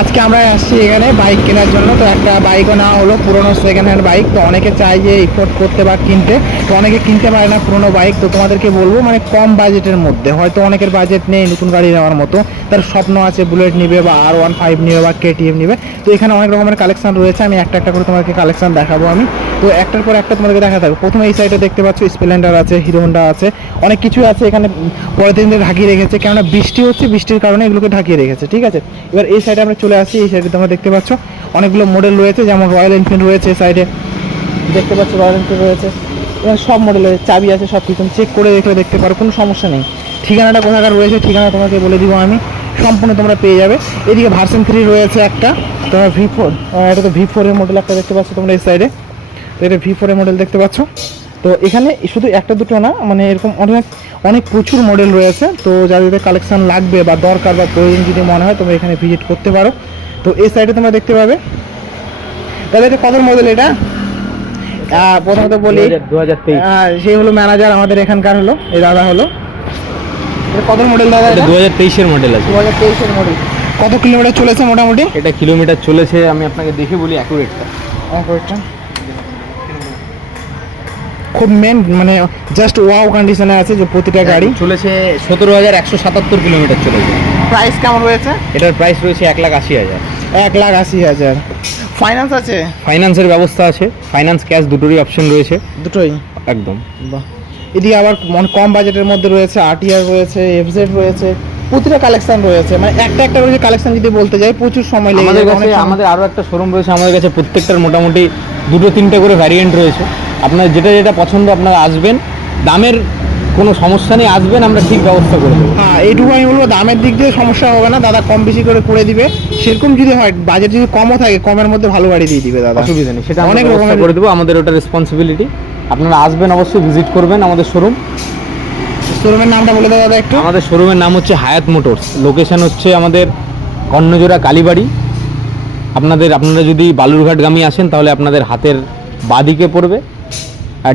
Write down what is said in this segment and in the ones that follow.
আজকে আমরা আসছি এখানে বাইক কেনার জন্য। তো একটা বাইকও নেওয়া হলো, পুরোনো সেকেন্ড হ্যান্ড বাইক। তো অনেকে চায় যে ইম্পোর্ট করতে বা কিনতে, তো অনেকে কিনতে পারে না পুরোনো বাইক। তো তোমাদেরকে বলবো মানে কম বাজেটের মধ্যে, হয়তো অনেকের বাজেট নেই নতুন গাড়ি নেওয়ার মতো, তার স্বপ্ন আছে বুলেট নিবে বা R15 নিবে বা KTM নিবে। তো এখানে অনেক রকমের কালেকশন রয়েছে, আমি একটা একটা করে তোমাদেরকে কালেকশন দেখাবো আমি। তো একটার পর একটা তোমাদেরকে দেখা থাকবে। প্রথমে এই সাইডে দেখতে পাচ্ছ স্প্লেন্ডার আছে, হিরো হোন্ডা আছে, অনেক কিছু আছে এখানে। পলিথিন দিয়ে ঢাকিয়ে রেখেছে, কেননা বৃষ্টি হচ্ছে, বৃষ্টির কারণে এগুলোকে ঢাকিয়ে রেখেছে, ঠিক আছে। এবার এই সাইডে আমরা চলে আসি। এই সাইডে তোমরা দেখতে পাচ্ছ অনেকগুলো মডেল রয়েছে, যেমন রয়্যাল এনফিল্ড রয়েছে সাইডে, দেখতে পাচ্ছ রয়্যাল এনফিল্ড রয়েছে। এবার সব মডেলের চাবি আছে, সব কিছু চেক করে দেখলে দেখতে পারো, কোনো সমস্যা নেই। ঠিকানাটা কোথাকার রয়েছে, ঠিকানা তোমাকে বলে দিব আমি, সম্পূর্ণ তোমরা পেয়ে যাবে। এদিকে ভার্সন 3 রয়েছে একটা, তোমার V4, এটা তো V4 এর মডেল একটা দেখতে পাচ্ছ তোমরা এই সাইডে। তো এটা V4 এর মডেল দেখতে পাচ্ছ। তো এখানে শুধু একটা দুটো না, মানে এরকম অনেক অনেক প্রচুর মডেল রয়েছে। তো যাদের কালেকশন লাগবে বা দরকার বা প্রয়োজন যদি মনে হয়, তোমরা এখানে ভিজিট করতে পারো। তো এই সাইডে তোমরা দেখতে পাবে। তাহলে এটা কত মডেল? এটা প্রথমত বলি 2023, সেই হলো ম্যানেজার আমাদের এখানকার, হলো এই দাদা হলো। এটা কত মডেল দাদা? এটা 2023 এর মডেল আছে। 2023 এর মডেল। কত কিলোমিটার চলেছে মোটামুটি? এটা কিলোমিটার চলেছে, আমি আপনাকে দেখে বলি অ্যাকুরেটটা। খুব মেন মানে জাস্ট ওয়াও কন্ডিশনে আছে যে প্রতিটা গাড়ি। চলেছে 17,177 কিলোমিটার চলেছে। প্রাইস কেমন রয়েছে? এটার প্রাইস রয়েছে 1,80,000। 1,80,000। ফাইন্যান্স আছে? ফাইন্যান্সের ব্যবস্থা আছে, ফাইন্যান্স ক্যাশ দুটোরই অপশন রয়েছে। দুটোই একদম। বাহ। এদিকে আবার কম বাজেটের মধ্যে রয়েছে RTR রয়েছে, FZ রয়েছে, প্রতিটা কালেকশন রয়েছে। মানে একটা একটা করে কালেকশন যদি বলতে যাই প্রচুর সময় লেগে আমাদের যাবে। কাছে আমাদের আরও একটা শোরুম রয়েছে, আমাদের কাছে প্রত্যেকটার মোটামুটি 2-3টে করে ভ্যারিয়েন্ট রয়েছে। আপনার যেটা যেটা পছন্দ আপনারা আসবেন, দামের কোনো সমস্যা নেই, আসবেন আমরা ঠিক ব্যবস্থা করে দেবো। হ্যাঁ, এইটুকু আমি বলবো, দামের দিক দিয়ে সমস্যা হবে না, দাদা কম বেশি করে দিবে। সেরকম যদি হয়, বাজেট যদি কমও থাকে, কমের মধ্যে ভালো গাড়ি দিয়ে দিবে দাদা, অসুবিধা নেই, সেটা অনেক ব্যবস্থা করে দেবো, আমাদের ওটা রেসপন্সিবিলিটি। আপনারা আসবেন, অবশ্যই ভিজিট করবেন আমাদের শোরুম। শোরুমের নামটা বলে দাও দাদা একটু। আমাদের শোরুমের নাম হচ্ছে হায়াত মোটরস, লোকেশন হচ্ছে আমাদের কর্ণজোড়া কালীবাড়ি। আপনারা যদি বালুরঘাটগামী আসেন তাহলে আপনাদের হাতের বাঁদিকে পড়বে,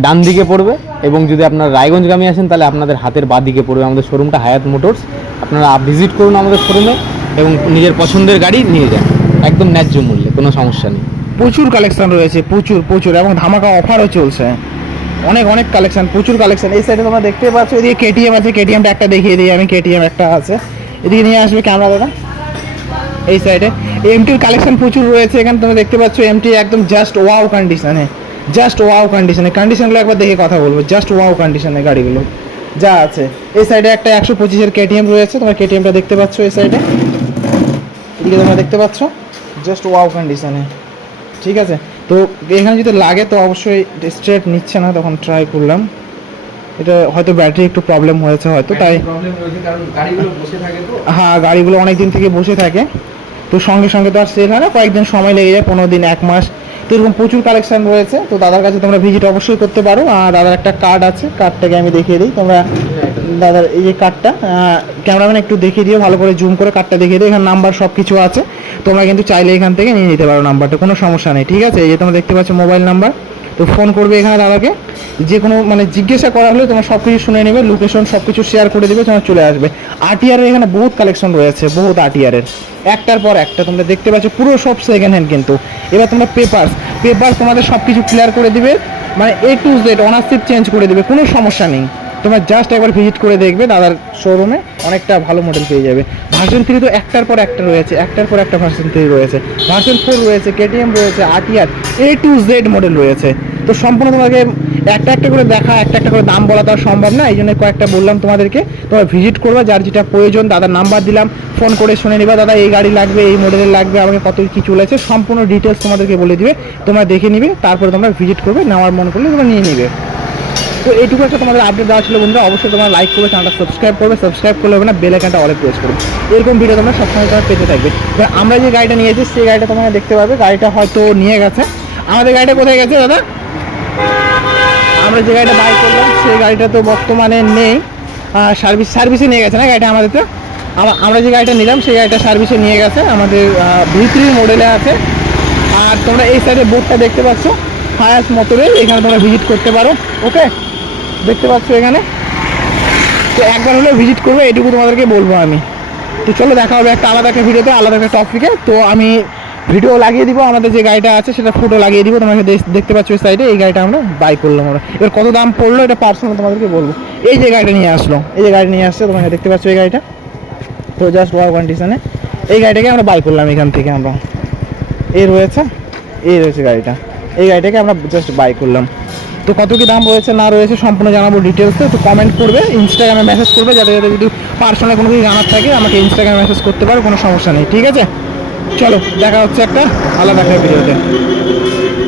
ডান দিকে পড়বে, এবং যদি আপনারা রায়গঞ্জগামী আসেন তাহলে আপনাদের হাতের বাঁদিকে পড়বে আমাদের শোরুমটা হায়াত মোটরস। আপনারা ভিজিট করুন আমাদের শোরুমে এবং নিজের পছন্দের গাড়ি নিয়ে যান, একদম ন্যায্য মূল্যে, কোনো সমস্যা নেই। প্রচুর কালেকশন রয়েছে, প্রচুর, এবং ধামাকা অফারও চলছে। অনেক কালেকশন, প্রচুর কালেকশন। এই সাইডে তোমরা দেখতে পাচ্ছ, এদিকে KTM আছে, KTMটা একটা দেখিয়ে দিই আমি। KTM একটা আছে, এদিকে নিয়ে আসবে ক্যামেরা দাদা। এই সাইডে MTর কালেকশন প্রচুর রয়েছে এখানে, তোমরা দেখতে পাচ্ছ MT একদম জাস্ট ওয়াও কন্ডিশনে, কন্ডিশনগুলো একবার দেখে কথা বলবো। জাস্ট ওয়াও কন্ডিশনে গাড়িগুলো যা আছে। এই সাইডে একটা 125-এর KTM রয়েছে, তোমার KTMটা দেখতে পাচ্ছ এই সাইডে, এদিকে তোমরা দেখতে পাচ্ছ জাস্ট ওয়াও কন্ডিশনে, ঠিক আছে। তো এখানে যদি লাগে তো অবশ্যই, স্ট্রেট নিচ্ছে না, তখন ট্রাই করলাম, এটা হয়তো ব্যাটারি একটু প্রবলেম হয়েছে হয়তো, তাই প্রবলেম হয়েছে, কারণ গাড়িগুলো বসে থাকে তো। হ্যাঁ, গাড়িগুলো অনেক দিন থেকে বসে থাকে, তো সঙ্গে সঙ্গে তো আর সেল হয় না, কয়েকদিন সময় লেগে যায়, 15 দিন 1 মাস। তো এরকম প্রচুর কালেকশন রয়েছে। তো দাদার কাছে তোমরা ভিজিট অবশ্যই করতে পারো। আর দাদার একটা কার্ড আছে, কার্ডটাকে আমি দেখিয়ে দিই। তোমরা দাদার এই যে কার্ডটা, ক্যামেরাম্যান একটু দেখিয়ে দিও, ভালো করে জুম করে কার্ডটা দেখিয়ে দিও। এখানে নাম্বার সব কিছু আছে, তোমরা কিন্তু চাইলে এখান থেকে নিয়ে নিতে পারো নাম্বারটা, কোনো সমস্যা নেই, ঠিক আছে। এই যে তোমরা দেখতে পাচ্ছ মোবাইল নাম্বার, তো ফোন করবে এখানে দাদাকে, যে কোনো মানে জিজ্ঞাসা করা হলে তোমার সব কিছু শুনে নেবে, লোকেশন সব কিছু শেয়ার করে দেবে, তোমার চলে আসবে। RTR এখানে বহুত কালেকশন রয়েছে, বহুত RTR একটার পর একটা তোমরা দেখতে পাচ্ছ, পুরো সব সেকেন্ড হ্যান্ড কিন্তু। এবার তোমরা পেপার তোমাদের সব কিছু ক্লিয়ার করে দিবে, মানে A to Z ownership change করে দেবে, কোনো সমস্যা নেই। তোমরা জাস্ট একবার ভিজিট করে দেখবে দাদার শোরুমে, অনেকটা ভালো মডেল পেয়ে যাবে। ভার্সন 3 তো একটার পর একটা রয়েছে, একটার পর একটা ভার্সন 3 রয়েছে, ভার্সন 4 রয়েছে, KTM রয়েছে, RTR A to Z model রয়েছে। তো সম্পূর্ণ তোমাকে একটা একটা করে দেখা, একটা একটা করে দাম বলা তো আর সম্ভব না, এই জন্য কয়েকটা বললাম তোমাদেরকে। তোমরা ভিজিট করবে, যার যেটা প্রয়োজন দাদার নাম্বার দিলাম, ফোন করে শুনে নিবা, দাদা এই গাড়ি লাগবে, এই মডেলের লাগবে, আমাকে কত কী চলেছে, সম্পূর্ণ ডিটেলস তোমাদেরকে বলে দিবে, তোমরা দেখে নিবে, তারপরে তোমরা ভিজিট করবে, নেওয়ার মন করলে তোমরা নিয়ে নিবে। তো এইটুকু একটা তোমাদের আপডেট দেওয়া ছিল বন্ধুরা। অবশ্যই তোমরা লাইক করবে, চ্যানেলটা সাবস্ক্রাইব করলে হবে না, বেল আইকনটা অলে প্রেস করবে, এরকম ভিডিও তোমরা সবসময় তোমরা পেতে থাকবে। এবার আমরা যে গাড়িটা নিয়েছি সেই গাড়িটা তোমরা দেখতে পাবে, গাড়িটা হয়তো নিয়ে গেছে। আমাদের গাড়িটা কোথায় গেছে দাদা? আমরা যে গাড়িটা বাই করলাম সেই গাড়িটা তো বর্তমানে নেই, সার্ভিসে নিয়ে গেছে না গাড়িটা আমাদের। তো আমরা যে গাড়িটা নিলাম সেই গাড়িটা সার্ভিসে নিয়ে গেছে, আমাদের V3 মডেলে আছে। আর তোমরা এই সাইডে বোর্ডটা দেখতে পাচ্ছ হায়াত মোটরের, এখানে তোমরা ভিজিট করতে পারো, ওকে, দেখতে পাচ্ছ এখানে। তো একবার হলেও ভিজিট করবে, এটুকু তোমাদেরকে বলবো আমি। তো চলো দেখা হবে একটা আলাদা একটা ভিডিওতে, আলাদা একটা টপিকে। তো আমি ভিডিও লাগিয়ে দিব, আমাদের যে গাড়িটা আছে সেটা ফটো লাগিয়ে দিব, তোমাকে দেখতে পাচ্ছ ওই সাইডে। এই গাড়িটা আমরা বাই করলাম আমরা। এবার কত দাম পড়লো এটা পার্সোনাল তোমাদেরকে বলবো। এই যে গাড়িটা নিয়ে আসলো, এই যে গাড়ি নিয়ে আসছে, তোমাকে দেখতে পাচ্ছ এই গাড়িটা, তো জাস্ট ওয়ার কন্ডিশনে এই গাড়িটাকে আমরা বাই করলাম এখান থেকে। আমরা এই রয়েছে গাড়িটা, এই গাড়িটাকে আমরা জাস্ট বাই করলাম। তো কত কি দাম রয়েছে না রয়েছে সম্পূর্ণ জানাবো ডিটেলসে। তো কমেন্ট করবে, ইনস্টাগ্রামে মেসেজ করবে, যাতে যাতে যদি পার্সোনাল কোনো কিছু জানার থাকে আমাকে ইনস্টাগ্রামে মেসেজ করতে পারো, কোনো সমস্যা নেই, ঠিক আছে? চলো দেখা হচ্ছে একটা আলাদা একটা ভিডিওতে।